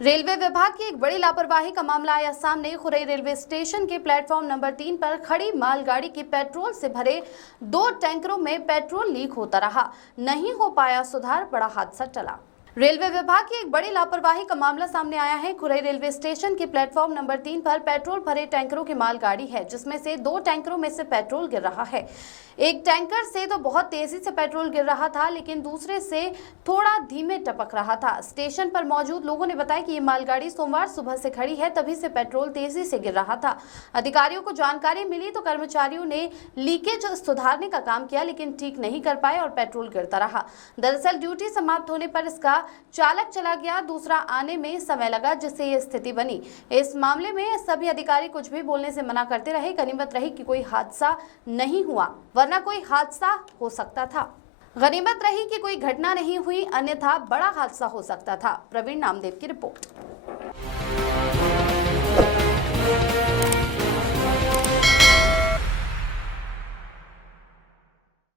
Railway विभाग की एक बड़ी लापरवाही का मामला आया सामने। खुरई रेलवे स्टेशन के प्लेटफॉर्म नंबर 3 पर खड़ी मालगाड़ी के पेट्रोल से भरे 2 टैंकरों में पेट्रोल लीक होता रहा। नहीं हो पाया सुधार, बड़ा हादसा टला। रेलवे विभाग की एक बड़ी लापरवाही का मामला सामने आया है। खुरई रेलवे स्टेशन के प्लेटफॉर्म नंबर 3 पर पेट्रोल भरे टैंकरों की मालगाड़ी है, जिसमें से 2 टैंकरों में से पेट्रोल गिर रहा है। एक टैंकर से तो बहुत तेजी से पेट्रोल गिर रहा था, लेकिन दूसरे से थोड़ा धीमे टपक रहा था। स्टेशन पर मौजूद लोगों ने बताया कि ये मालगाड़ी सोमवार सुबह से खड़ी है, तभी से पेट्रोल तेजी से गिर रहा था। अधिकारियों को जानकारी मिली तो कर्मचारियों ने लीकेज सुधारने का काम किया, लेकिन ठीक नहीं कर पाए और पेट्रोल गिरता रहा। दरअसल ड्यूटी समाप्त होने पर इसका चालक चला गया, दूसरा आने में समय लगा, जिससे ये स्थिति बनी। इस मामले में सभी अधिकारी कुछ भी बोलने से मना करते रहे। गनीमत रही कि कोई हादसा नहीं हुआ, वरना कोई हादसा हो सकता था। गनीमत रही कि कोई घटना नहीं हुई, अन्यथा बड़ा हादसा हो सकता था। प्रवीण नामदेव की रिपोर्ट।